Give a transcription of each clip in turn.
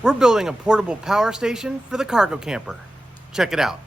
We're building a portable power station for the cargo camper. Check it out.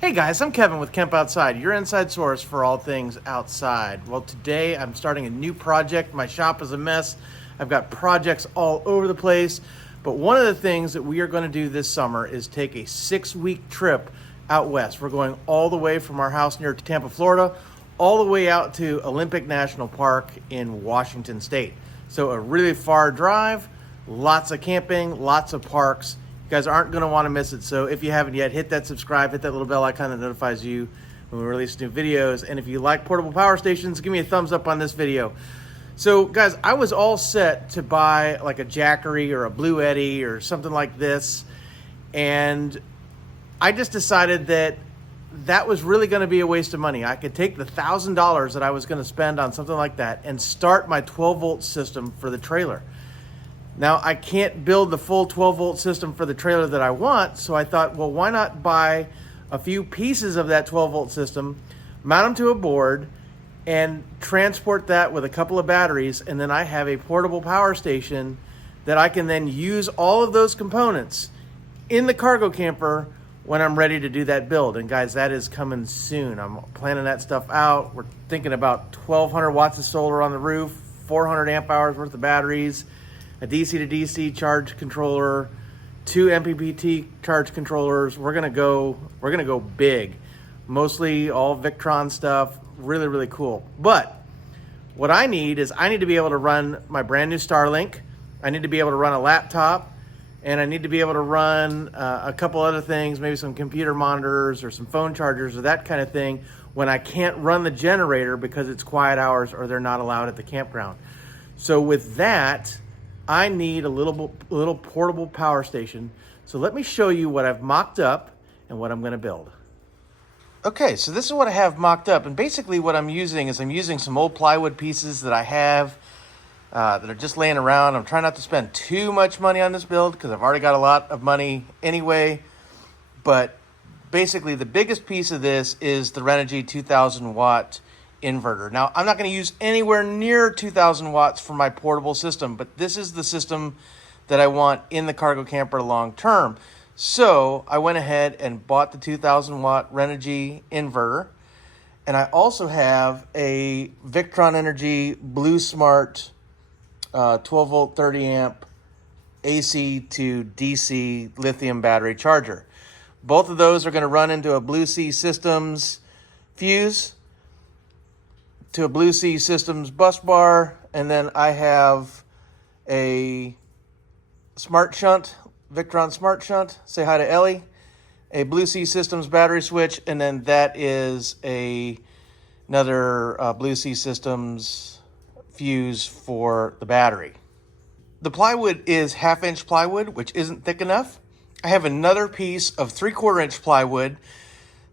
Hey guys, I'm Kevin with Kemp Outside, your inside source for all things outside. Well, today I'm starting a new project. My shop is a mess. I've got projects all over the place. But one of the things that we are going to do this summer is take a 6-week trip out west. We're going all the way from our house near Tampa, Florida, all the way out to Olympic National Park in Washington State. So a really far drive, lots of camping, lots of parks. You guys aren't going to want to miss it. So if you haven't yet, hit that subscribe, hit that little bell icon that notifies you when we release new videos. And if you like portable power stations, give me a thumbs up on this video. So guys, I was all set to buy like a Jackery or a Blue Eddy or something like this. And I just decided that that was really going to be a waste of money. I could take the $1,000 that I was going to spend on something like that and start my 12-volt system for the trailer. Now, I can't build the full 12-volt system for the trailer that I want, so I thought, well, why not buy a few pieces of that 12-volt system, mount them to a board, and transport that with a couple of batteries, and then I have a portable power station that I can then use all of those components in the cargo camper when I'm ready to do that build. And guys, that is coming soon. I'm planning that stuff out. We're thinking about 1,200 watts of solar on the roof, 400 amp hours worth of batteries, a DC to DC charge controller, 2 MPPT charge controllers. We're gonna go big. Mostly all Victron stuff, really, really cool. But what I need to be able to run my brand new Starlink. I need to be able to run a laptop, and I need to be able to run a couple other things, maybe some computer monitors or some phone chargers or that kind of thing when I can't run the generator because it's quiet hours or they're not allowed at the campground. So with that, I need a little portable power station. So let me show you what I've mocked up and what I'm going to build. Okay, so this is what I have mocked up, and basically what I'm using is some old plywood pieces that I have that are just laying around. I'm trying not to spend too much money on this build because I've already got a lot of money anyway. But basically the biggest piece of this is the Renogy 2000W Inverter. Now, I'm not going to use anywhere near 2,000 watts for my portable system, but this is the system that I want in the cargo camper long term. So I went ahead and bought the 2,000 watt Renogy inverter. And I also have a Victron Energy Blue Smart 12 volt 30 amp AC to DC lithium battery charger. Both of those are going to run into a Blue Sea Systems fuse to a Blue Sea Systems bus bar, and then I have a Smart Shunt, Victron Smart Shunt, say hi to Ellie, a Blue Sea Systems battery switch, and then that is another Blue Sea Systems fuse for the battery. The plywood is 1/2 inch plywood, which isn't thick enough. I have another piece of 3/4 inch plywood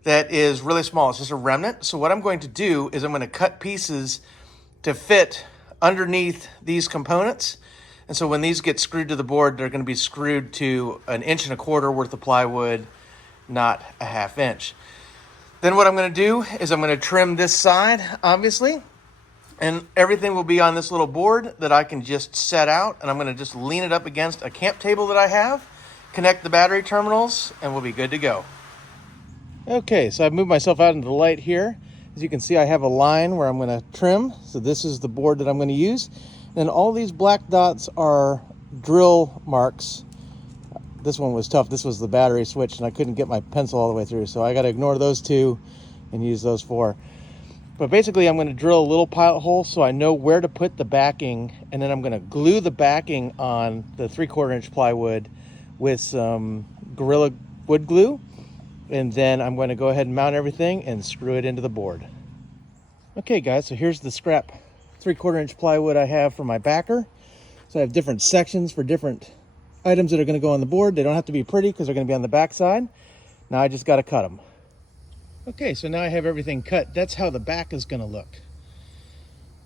that is really small. It's just a remnant. So what I'm going to do is I'm going to cut pieces to fit underneath these components. And so when these get screwed to the board, they're going to be screwed to 1 1/4 inch worth of plywood, not a 1/2 inch. Then what I'm going to do is I'm going to trim this side, obviously, and everything will be on this little board that I can just set out, and I'm going to just lean it up against a camp table that I have, connect the battery terminals, and we'll be good to go. Okay, so I've moved myself out into the light here. As you can see, I have a line where I'm going to trim. So this is the board that I'm going to use. And all these black dots are drill marks. This one was tough. This was the battery switch, and I couldn't get my pencil all the way through. So I got to ignore those two and use those 4. But basically, I'm going to drill a little pilot hole so I know where to put the backing. And then I'm going to glue the backing on the 3/4 inch plywood with some Gorilla wood glue. And then I'm going to go ahead and mount everything and screw it into the board. Okay guys, so here's the scrap 3/4 inch plywood I have for my backer. So I have different sections for different items that are going to go on the board. They don't have to be pretty because they're going to be on the back side. Now I just got to cut them. Okay, so now I have everything cut. That's how the back is going to look.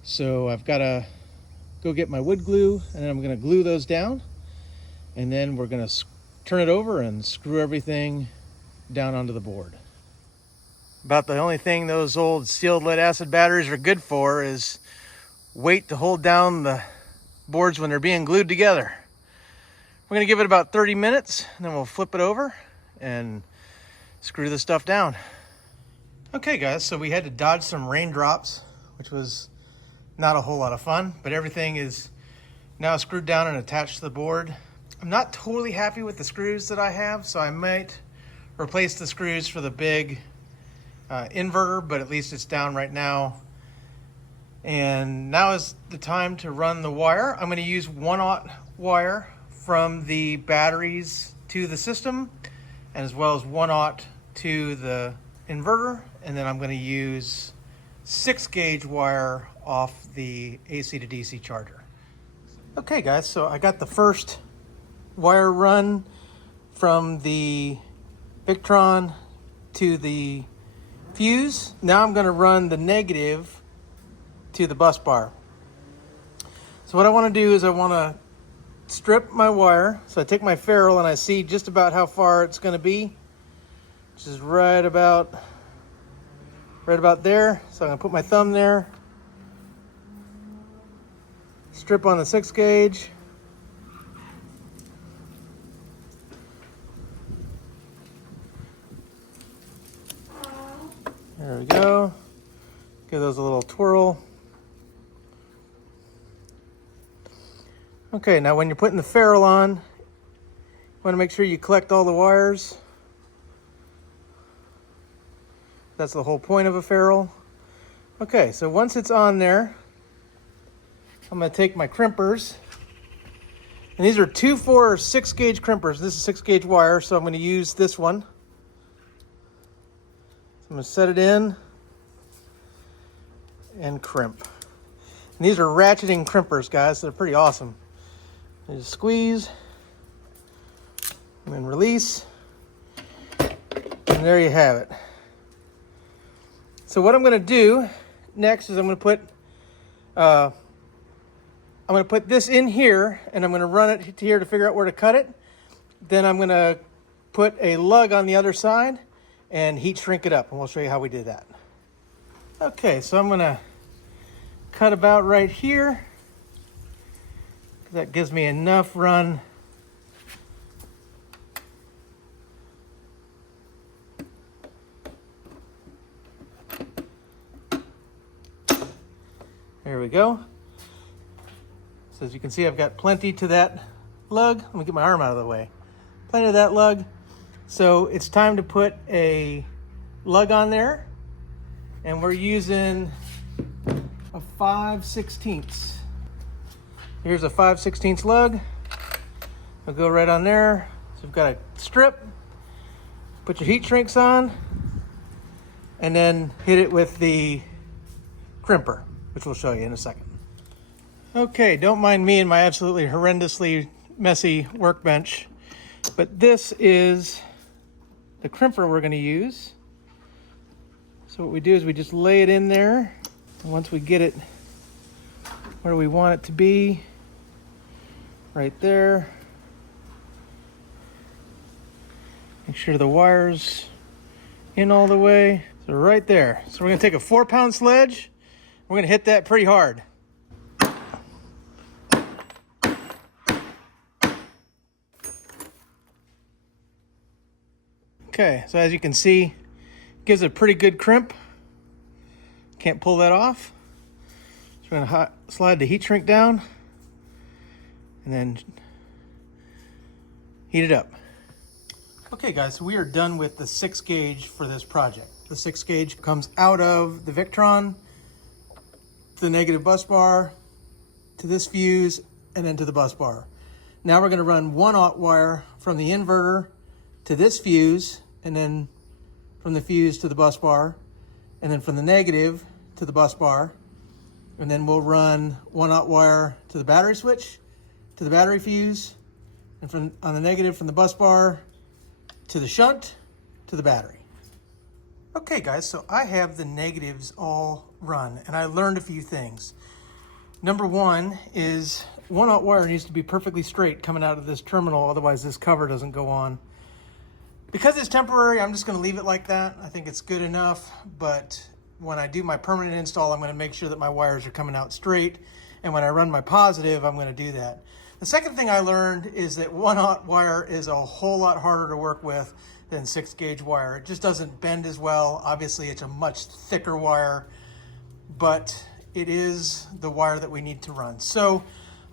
So I've got to go get my wood glue, and then I'm going to glue those down. And then we're going to turn it over and screw everything down onto the board. About the only thing those old sealed lead acid batteries are good for is weight to hold down the boards when they're being glued together. We're gonna give it about 30 minutes and then we'll flip it over and screw the stuff down. Okay guys, so we had to dodge some raindrops, which was not a whole lot of fun, but everything is now screwed down and attached to the board. I'm not totally happy with the screws that I have, so I might replace the screws for the big inverter, but at least it's down right now. And now is the time to run the wire. I'm gonna use 1/0 wire from the batteries to the system, and as well as 1/0 to the inverter. And then I'm gonna use 6-gauge wire off the AC to DC charger. Okay guys, so I got the first wire run from the Victron to the fuse. Now I'm gonna run the negative to the bus bar. So what I wanna do is I wanna strip my wire. So I take my ferrule and I see just about how far it's gonna be, which is right about there. So I'm gonna put my thumb there, strip on the 6-gauge. There we go. Give those a little twirl. Okay, now when you're putting the ferrule on, you want to make sure you collect all the wires. That's the whole point of a ferrule. Okay, so once it's on there, I'm going to take my crimpers. And these are 2, 4, or 6-gauge crimpers. This is 6-gauge wire, so I'm going to use this one. I'm going to set it in and crimp. And these are ratcheting crimpers, guys. They're pretty awesome. You just squeeze and then release. And there you have it. So what I'm going to do next is I'm going to put this in here, and I'm going to run it to here to figure out where to cut it. Then I'm going to put a lug on the other side and heat shrink it up, and we'll show you how we did that. Okay, so I'm gonna cut about right here. That gives me enough run. There we go. So as you can see, I've got plenty to that lug. Let me get my arm out of the way. Plenty of that lug. So it's time to put a lug on there, and we're using a 5/16. Here's a 5/16 lug. I'll go right on there. So we've got a strip. Put your heat shrinks on, and then hit it with the crimper, which we'll show you in a second. Okay, don't mind me and my absolutely horrendously messy workbench, but this is the crimper we're going to use. So what we do is we just lay it in there, and once we get it where we want it to be, right there, make sure the wire's in all the way. So right there. So we're going to take a 4-pound sledge. We're going to hit that pretty hard. Okay, so as you can see, it gives a pretty good crimp. Can't pull that off. So we're gonna slide the heat shrink down and then heat it up. Okay guys, so we are done with the 6-gauge for this project. The 6-gauge comes out of the Victron to the negative bus bar, to this fuse, and then to the bus bar. Now we're gonna run 1/0 wire from the inverter to this fuse, and then from the fuse to the bus bar, and then from the negative to the bus bar, and then we'll run 1/0 wire to the battery switch, to the battery fuse, and from on the negative from the bus bar to the shunt to the battery. Okay guys, so I have the negatives all run, and I learned a few things. Number one is 1/0 wire needs to be perfectly straight coming out of this terminal, otherwise this cover doesn't go on. Because it's temporary, I'm just going to leave it like that. I think it's good enough, but when I do my permanent install, I'm going to make sure that my wires are coming out straight. And when I run my positive, I'm going to do that. The second thing I learned is that 1/0 wire is a whole lot harder to work with than 6-gauge wire. It just doesn't bend as well. Obviously, it's a much thicker wire, but it is the wire that we need to run. So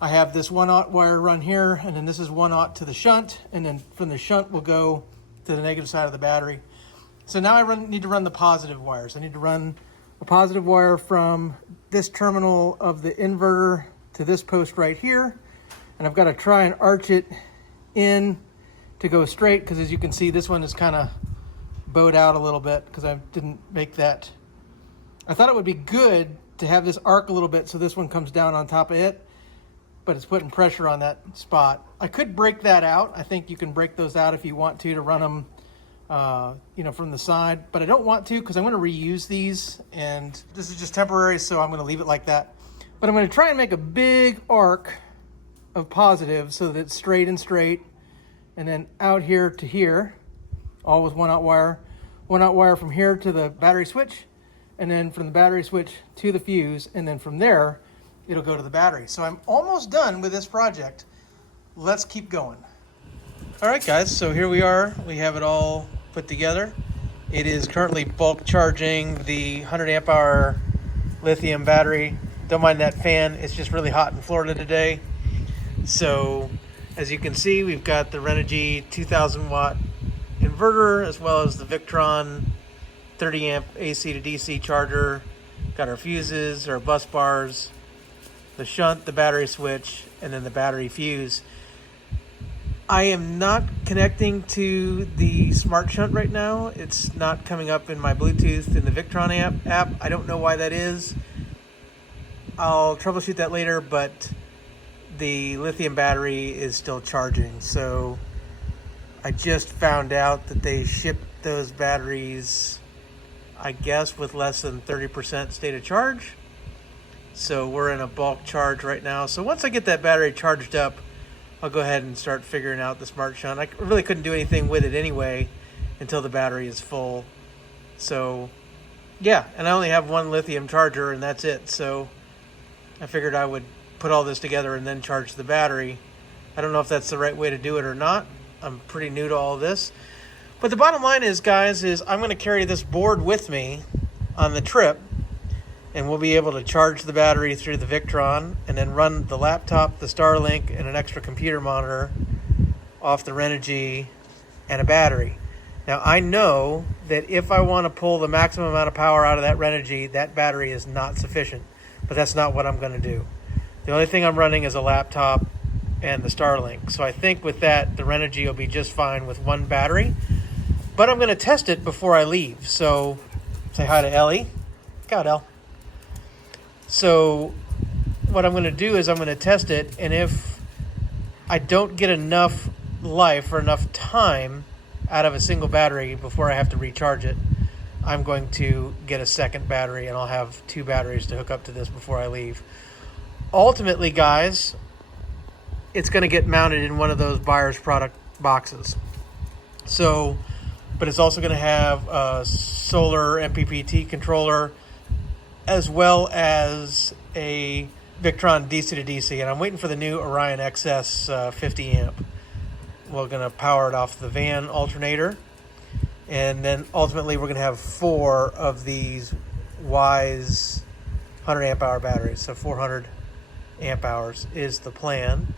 I have this 1/0 wire run here, and then this is 1/0 to the shunt, and then from the shunt we'll go to the negative side of the battery. So now I need to run the positive wires. I need to run a positive wire from this terminal of the inverter to this post right here, and I've got to try and arch it in to go straight, because as you can see, this one is kind of bowed out a little bit because I didn't make that. I thought it would be good to have this arc a little bit so this one comes down on top of it, but it's putting pressure on that spot. I could break that out. I think you can break those out if you want to run them from the side, but I don't want to because I'm going to reuse these, and this is just temporary, so I'm going to leave it like that. But I'm going to try and make a big arc of positive so that it's straight and straight, and then out here to here, all with 1/0 wire. 1/0 wire from here to the battery switch, and then from the battery switch to the fuse, and then from there, it'll go to the battery. So I'm almost done with this project. Let's keep going. All right, guys, so here we are. We have it all put together. It is currently bulk charging the 100 amp hour lithium battery. Don't mind that fan. It's just really hot in Florida today. So as you can see, we've got the Renogy 2000W inverter, as well as the Victron 30 amp AC to DC charger. Got our fuses, our bus bars, the shunt, the battery switch, and then the battery fuse. I am not connecting to the smart shunt right now. It's not coming up in my Bluetooth in the Victron app. I don't know why that is. I'll troubleshoot that later, but the lithium battery is still charging. So I just found out that they shipped those batteries, I guess, with less than 30% state of charge. So we're in a bulk charge right now. So once I get that battery charged up, I'll go ahead and start figuring out the smart shunt. I really couldn't do anything with it anyway until the battery is full. So yeah, and I only have one lithium charger and that's it. So I figured I would put all this together and then charge the battery. I don't know if that's the right way to do it or not. I'm pretty new to all this. But the bottom line is, guys, is I'm going to carry this board with me on the trip, and we'll be able to charge the battery through the Victron and then run the laptop, the Starlink, and an extra computer monitor off the Renogy and a battery. Now, I know that if I want to pull the maximum amount of power out of that Renogy, that battery is not sufficient, but that's not what I'm going to do. The only thing I'm running is a laptop and the Starlink. So I think with that, the Renogy will be just fine with one battery. But I'm going to test it before I leave. So say hi to Ellie. God, Elle. So what I'm going to do is I'm going to test it. And if I don't get enough life or enough time out of a single battery before I have to recharge it, I'm going to get a second battery, and I'll have two batteries to hook up to this before I leave. Ultimately, guys, it's going to get mounted in one of those buyer's product boxes. So, but it's also going to have a solar MPPT controller as well as a Victron DC to DC. And I'm waiting for the new Orion XS 50 amp. We're going to power it off the van alternator. And then ultimately we're going to have 4 of these Weize 100 amp hour batteries. So 400 amp hours is the plan.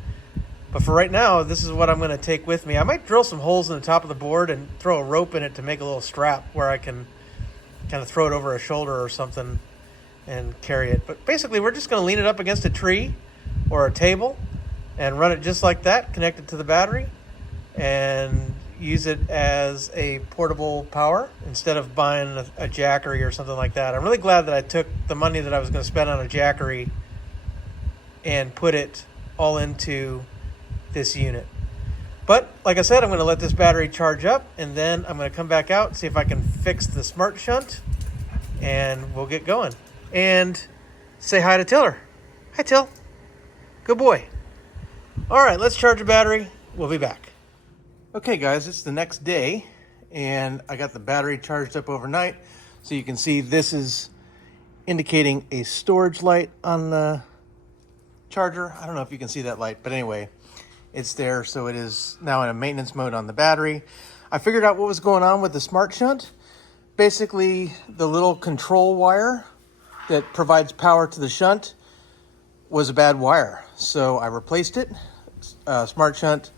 But for right now, this is what I'm going to take with me. I might drill some holes in the top of the board and throw a rope in it to make a little strap where I can kind of throw it over a shoulder or something and carry it. But basically, we're just going to lean it up against a tree or a table and run it just like that, connect it to the battery, and use it as a portable power instead of buying a Jackery or something like that. I'm really glad that I took the money that I was going to spend on a Jackery and put it all into this unit. But like I said, I'm going to let this battery charge up, and then I'm going to come back out and see if I can fix the smart shunt, and we'll get going. And say hi to Tiller. Hi, Till. Good boy. All right, let's charge the battery. We'll be back. Okay, guys, it's the next day, and I got the battery charged up overnight. So you can see this is indicating a storage light on the charger. I don't know if you can see that light, but anyway, it's there. So it is now in a maintenance mode on the battery. I figured out what was going on with the smart shunt. Basically, the little control wire that provides power to the shunt was a bad wire. So I replaced it. Smart shunt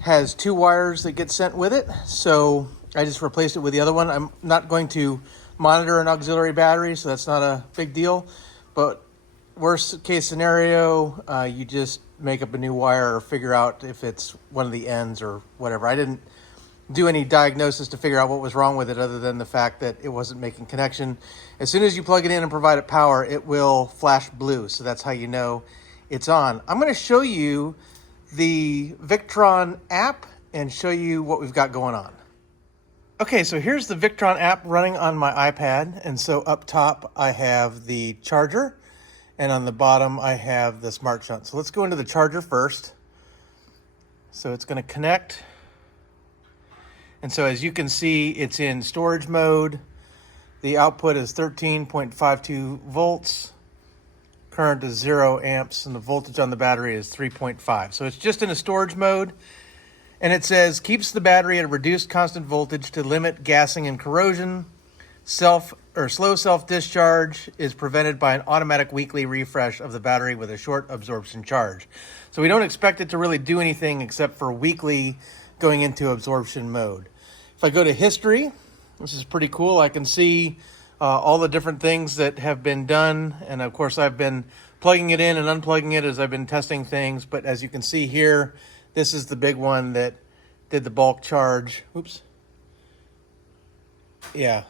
has 2 wires that get sent with it. So I just replaced it with the other one. I'm not going to monitor an auxiliary battery, so that's not a big deal. But worst case scenario, you just make up a new wire or figure out if it's one of the ends or whatever. I didn't do any diagnosis to figure out what was wrong with it other than the fact that it wasn't making connection. As soon as you plug it in and provide it power, it will flash blue. So that's how you know it's on. I'm going to show you the Victron app and show you what we've got going on. Okay, so here's the Victron app running on my iPad. And so up top, I have the charger, and on the bottom, I have the smart shunt. So let's go into the charger first. So it's going to connect. And so as you can see, it's in storage mode. The output is 13.52 volts. Current is 0 amps, and the voltage on the battery is 3.5. So it's just in a storage mode. And it says, keeps the battery at a reduced constant voltage to limit gassing and corrosion. Slow self-discharge is prevented by an automatic weekly refresh of the battery with a short absorption charge. So we don't expect it to really do anything except for weekly going into absorption mode. If I go to history, this is pretty cool. I can see all the different things that have been done. And of course, I've been plugging it in and unplugging it as I've been testing things. But as you can see here, this is the big one that did the bulk charge. Oops. Yeah.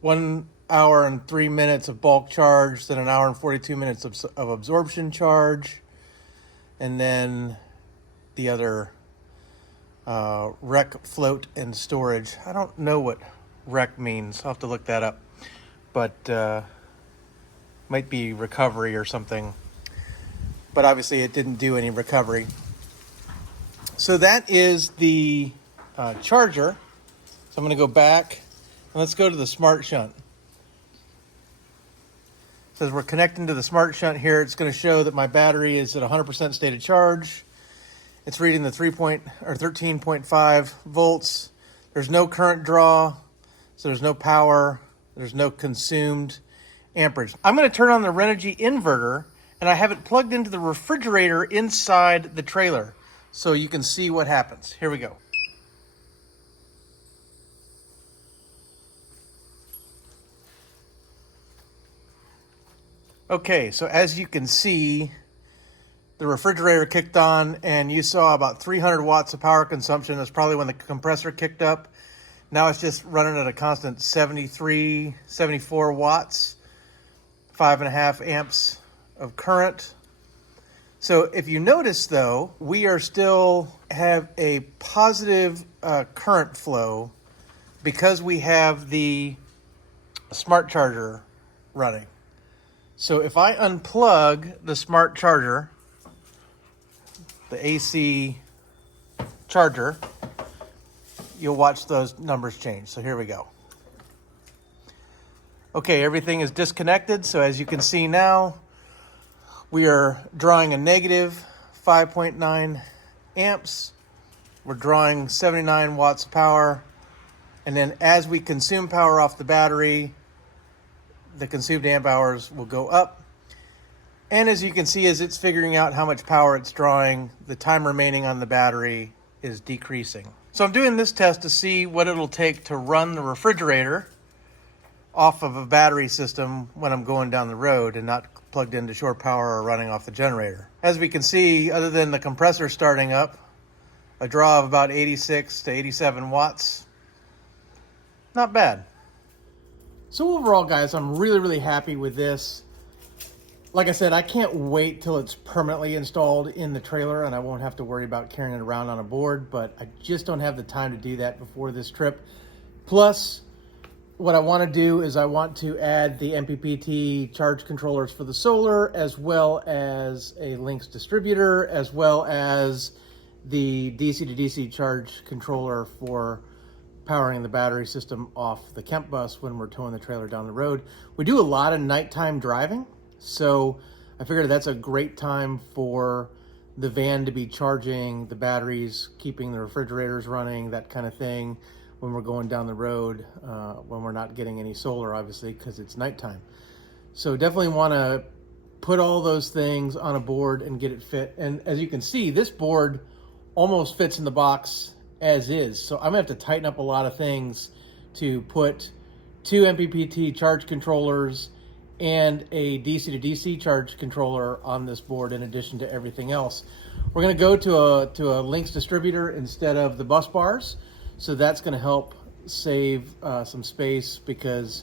1 hour and 3 minutes of bulk charge, then 1 hour and 42 minutes of absorption charge. And then the other rec, float, and storage. I don't know what rec means. I'll have to look that up. But might be recovery or something. But obviously it didn't do any recovery. So that is the charger. So I'm going to go back and let's go to the smart shunt. It says we're connecting to the smart shunt here. It's going to show that my battery is at 100% state of charge. It's reading the 13.5 volts. There's no current draw, so there's no power. There's no consumed amperage. I'm going to turn on the Renogy inverter, and I have it plugged into the refrigerator inside the trailer, so you can see what happens. Here we go. Okay, so as you can see, the refrigerator kicked on, and you saw about 300 watts of power consumption. That's probably when the compressor kicked up. Now it's just running at a constant 73, 74 watts, 5.5 amps of current. So if you notice though, we are still have a positive current flow because we have the smart charger running. So if I unplug the smart charger, the AC charger, you'll watch those numbers change. So here we go. Okay, everything is disconnected. So as you can see now, we are drawing a negative 5.9 amps. We're drawing 79 watts of power. And then as we consume power off the battery, the consumed amp hours will go up. And as you can see, as it's figuring out how much power it's drawing, the time remaining on the battery is decreasing. So I'm doing this test to see what it'll take to run the refrigerator off of a battery system when I'm going down the road and not plugged into shore power or running off the generator. As we can see, other than the compressor starting up, a draw of about 86 to 87 watts. Not bad. So overall, guys, I'm really happy with this. Like I said, I can't wait till it's permanently installed in the trailer and I won't have to worry about carrying it around on a board, but I just don't have the time to do that before this trip. Plus, what I want to do is I want to add the MPPT charge controllers for the solar, as well as a Lynx distributor, as well as the DC to DC charge controller for powering the battery system off the Kemp bus when we're towing the trailer down the road. We do a lot of nighttime driving, so I figured that's a great time for the van to be charging the batteries, keeping the refrigerators running, that kind of thing, when we're going down the road, when we're not getting any solar, obviously, because it's nighttime. So definitely want to put all those things on a board and get it fit. And as you can see, this board almost fits in the box as is. So I'm gonna have to tighten up a lot of things to put 2 MPPT charge controllers and a DC to DC charge controller on this board in addition to everything else. We're gonna go to a Lynx distributor instead of the bus bars. So that's gonna help save some space, because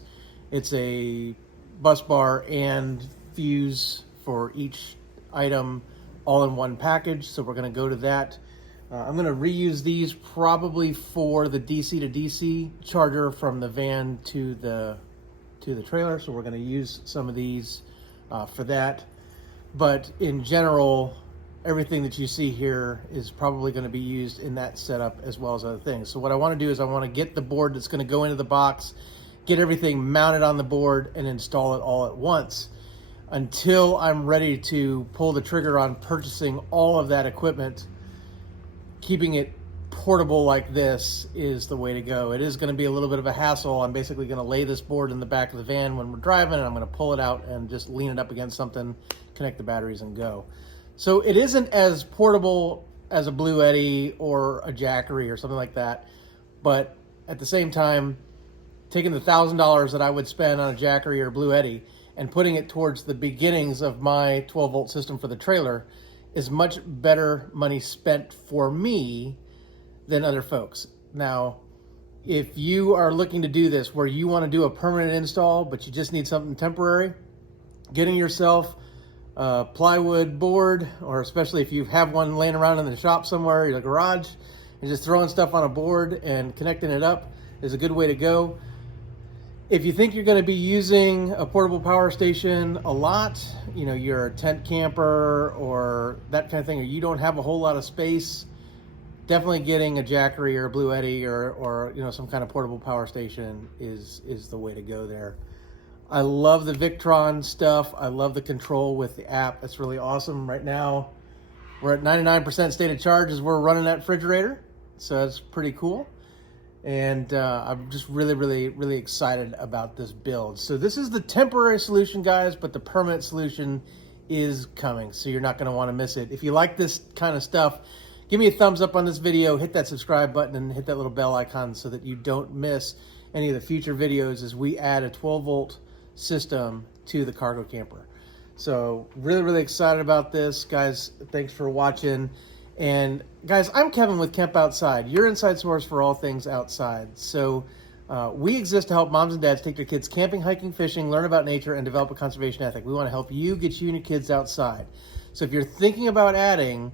it's a bus bar and fuse for each item all in one package. So we're gonna go to that. I'm gonna reuse these probably for the DC to DC charger from the van to the trailer. So we're gonna use some of these for that. But in general, everything that you see here is probably gonna be used in that setup as well as other things. So what I wanna do is I wanna get the board that's gonna go into the box, get everything mounted on the board, and install it all at once until I'm ready to pull the trigger on purchasing all of that equipment. Keeping it portable like this is the way to go. It is going to be a little bit of a hassle. I'm basically going to lay this board in the back of the van when we're driving, and I'm going to pull it out and just lean it up against something, connect the batteries, and go. So it isn't as portable as a Blue Eddy or a Jackery or something like that, but at the same time, taking the $1,000 that I would spend on a Jackery or Blue Eddy and putting it towards the beginnings of my 12-volt system for the trailer is much better money spent for me than other folks. Now, if you are looking to do this where you want to do a permanent install, but you just need something temporary, getting yourself a plywood board, or especially if you have one laying around in the shop somewhere, in a garage, and just throwing stuff on a board and connecting it up is a good way to go. If you think you're going to be using a portable power station a lot, you know, you're a tent camper or that kind of thing, or you don't have a whole lot of space, definitely getting a Jackery or a Blue Eddy or you know, some kind of portable power station is the way to go there. I love the Victron stuff. I love the control with the app. That's really awesome. Right now, we're at 99% state of charge as we're running that refrigerator, so that's pretty cool. And I'm just really excited about this build. So this is the temporary solution, guys, but the permanent solution is coming, so you're not going to want to miss it. If you like this kind of stuff, give me a thumbs up on this video, hit that subscribe button, and hit that little bell icon so that you don't miss any of the future videos as we add a 12-volt system to the cargo camper. So really excited about this, guys. Thanks for watching. And guys, I'm Kevin with Kemp Outside, your inside source for all things outside. So we exist to help moms and dads take their kids camping, hiking, fishing, learn about nature, and develop a conservation ethic. We want to help you get you and your kids outside. So if you're thinking about adding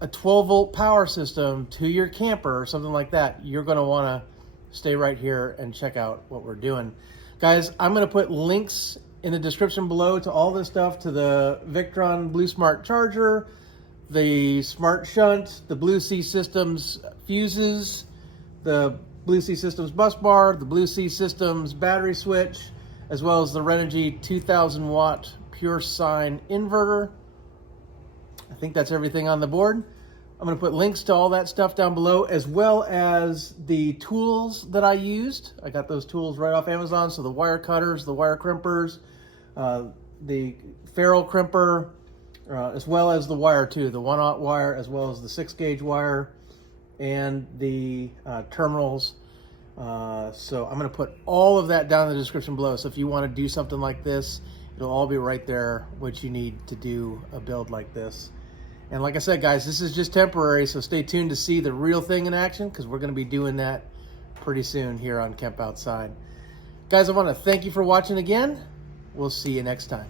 a 12-volt power system to your camper or something like that, you're going to want to stay right here and check out what we're doing. Guys, I'm going to put links in the description below to all this stuff, to the Victron Blue Smart Charger, the Smart Shunt, the Blue Sea Systems fuses, the Blue Sea Systems bus bar, the Blue Sea Systems battery switch, as well as the Renogy 2000W Pure Sine Inverter. I think that's everything on the board. I'm going to put links to all that stuff down below, as well as the tools that I used. I got those tools right off Amazon. So the wire cutters, the wire crimpers, the ferrule crimper, as well as the wire too, the 1/0 wire, as well as the 6-gauge wire, and the terminals. So I'm going to put all of that down in the description below. So if you want to do something like this, it'll all be right there, what you need to do a build like this. And like I said, guys, this is just temporary, so stay tuned to see the real thing in action, because we're going to be doing that pretty soon here on Kemp Outside. Guys, I want to thank you for watching again. We'll see you next time.